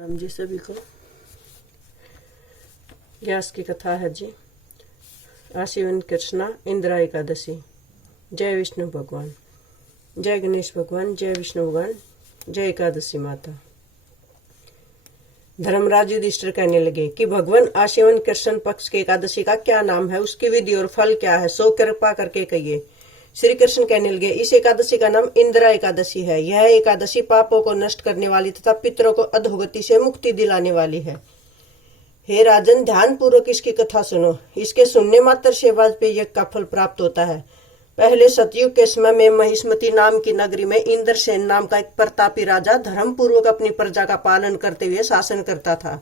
राम जी सभी को। व्यास की कथा है जी। आशीवन कृष्णा इंदिरा एकादशी। जय विष्णु भगवान, जय गणेश भगवान, जय विष्णु भगवान, जय एकादशी माता। धर्मराज युधिष्ठिर कहने लगे कि भगवान आशीवन कृष्ण पक्ष के एकादशी का क्या नाम है, उसकी विधि और फल क्या है, सो कृपा करके कहिए। श्री कृष्ण कहने लगे, इस एकादशी का नाम इंदिरा एकादशी है। यह एकादशी पापों को नष्ट करने वाली तथा पितरों को अधोगति से मुक्ति दिलाने वाली है। हे राजन, ध्यान पूर्वक इसकी कथा सुनो। इसके सुनने मात्र से वाजपेयी यज्ञ का फल प्राप्त होता है। पहले सतयुग के समय में महिष्मती नाम की नगरी में इंद्रसेन नाम का एक प्रतापी राजा धर्म पूर्वक अपनी प्रजा का पालन करते हुए शासन करता था।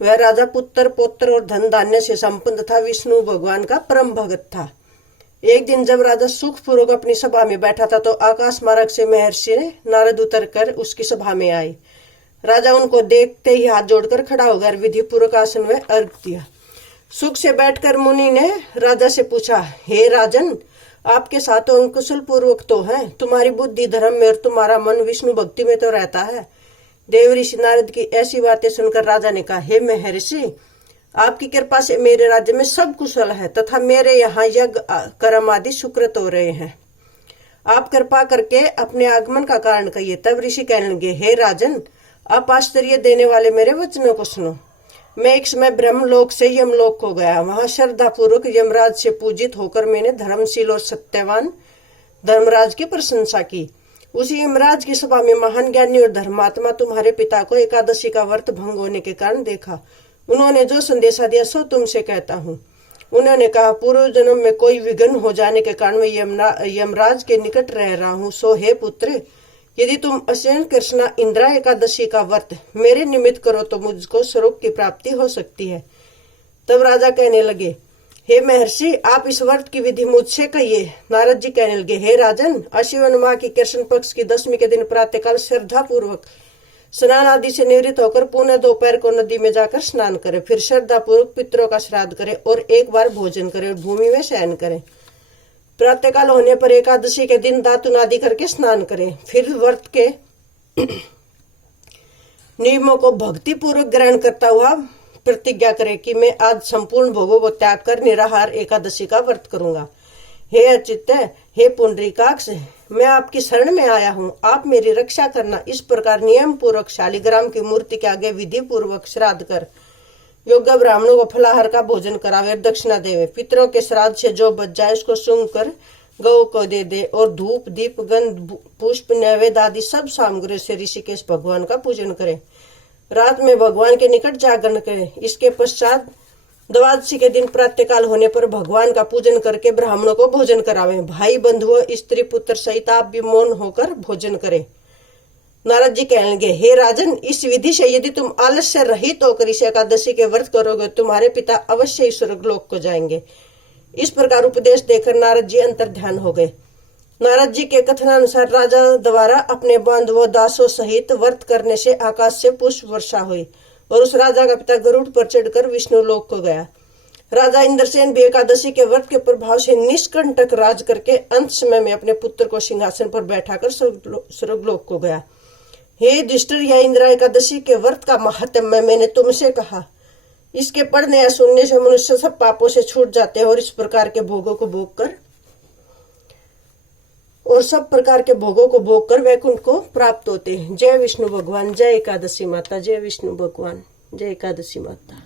वह राजा पुत्र पौत्र और धन धान्य से संपन्न तथा विष्णु भगवान का परम भगत था। एक दिन जब राजा सुख पूर्वक अपनी सभा में बैठा था तो आकाश मार्ग से महर्षि नारद उतर कर उसकी सभा में आए। राजा उनको देखते ही हाथ जोड़कर खड़ा हो गया, विधि पूर्वक आसन में अर्घ दिया। सुख से बैठकर मुनि ने राजा से पूछा, हे राजन, आपके साथों कुशल पूर्वक तो है, तुम्हारी बुद्धि धर्म में और तुम्हारा मन विष्णु भक्ति में तो रहता है। देव ऋषि नारद की ऐसी बातें सुनकर राजा ने कहा, हे महर्षि, आपकी कृपा से मेरे राज्य में सब कुशल है तथा मेरे यहाँ यज्ञ कर्म आदि सुकृत हो रहे हैं। आप कृपा करके अपने आगमन का कारण कहिए। तब ऋषि कहने लगे, हे राजन, आप आश्चर्य देने वाले मेरे वचनों को सुनो। मैं एक समय ब्रह्मलोक से यमलोक को गया। वहां श्रद्धा पूर्वक यमराज से पूजित होकर मैंने धर्मशील और सत्यवान धर्मराज की प्रशंसा की। उसी यमराज की सभा में महान ज्ञानी और धर्मात्मा तुम्हारे पिता को एकादशी का व्रत भंग होने के कारण देखा। उन्होंने जो संदेशा दिया सो तुमसे कहता हूँ। उन्होंने कहा, पूर्व जन्म में कोई विघ्न हो जाने के कारण मैं यमराज के निकट रह रहा हूँ। सो हे पुत्र, यदि तुम आशीवन कृष्ण इंदिरा एकादशी का व्रत मेरे निमित्त करो तो मुझको स्वर्ग की प्राप्ति हो सकती है। तब राजा कहने लगे, हे महर्षि, आप इस व्रत की विधि मुझसे कहिए। नारद जी कहने लगे, हे राजन, आशीवन माह की कृष्ण पक्ष की दशमी के दिन प्रातःकाल श्रद्धा पूर्वक स्नान आदि से निवृत्त होकर पुनः दोपहर को नदी में जाकर स्नान करें। फिर श्रद्धा पूर्वक पितरों का श्राद्ध करें और एक बार भोजन करें और भूमि में शयन करें। प्रातःकाल होने पर एकादशी के दिन दातुन आदि करके स्नान करें। फिर व्रत के नियमों को भक्ति पूर्वक ग्रहण करता हुआ प्रतिज्ञा करें कि मैं आज संपूर्ण भोगों को त्याग कर निराहार एकादशी का व्रत करूंगा। हे अच्युत, हे पुंडरीकाक्ष, मैं आपकी शरण में आया हूँ, आप मेरी रक्षा करना। इस प्रकार नियम पूर्वक शालिग्राम की मूर्ति के आगे विधि पूर्वक श्राद्ध कर योग्य ब्राह्मणों को फलाहार का भोजन करावे, दक्षिणा देवे। पितरों के श्राद्ध से जो बच जाए उसको सूंघ कर गौ को दे दे और धूप दीप गंध पुष्प नैवेद्य आदि सब सामग्री से ऋषिकेश भगवान का पूजन करे। रात में भगवान के निकट जागरण करे। इसके पश्चात द्वादशी के दिन प्रातःकाल होने पर भगवान का पूजन करके ब्राह्मणों को भोजन करावे। भाई बंधुओं स्त्री पुत्र सहित आप भी मौन होकर भोजन करें। नारद जी कहने लगे, हे राजन, इस विधि से यदि तुम आलस्य रहित होकर इस एकादशी के व्रत करोगे तुम्हारे पिता अवश्य ही स्वर्गलोक को जाएंगे। इस प्रकार उपदेश देकर नारद जी अंतर ध्यान हो गए। नारद जी के कथनानुसार राजा द्वारा अपने बांधवों दासों सहित व्रत करने से आकाश से पुष्प वर्षा हुई और उस राजा का पिता गरुड़ पर चढ़कर विष्णु लोक को गया। राजा इंद्रसेन भी एकादशी के व्रत के प्रभाव से निष्कंटक राज करके अंत समय में अपने पुत्र को सिंहासन पर बैठाकर स्वर्गलोक को गया। हे युधिष्ठिर, यह इंदिरा एकादशी के व्रत का महात्म्य मैंने तुमसे कहा। इसके पढ़ने या सुनने से मनुष्य सब पापों से छूट जाते हैं और इस प्रकार के भोगों को भोग कर वैकुंठ को प्राप्त होते हैं। जय विष्णु भगवान, जय एकादशी माता, जय विष्णु भगवान, जय एकादशी माता।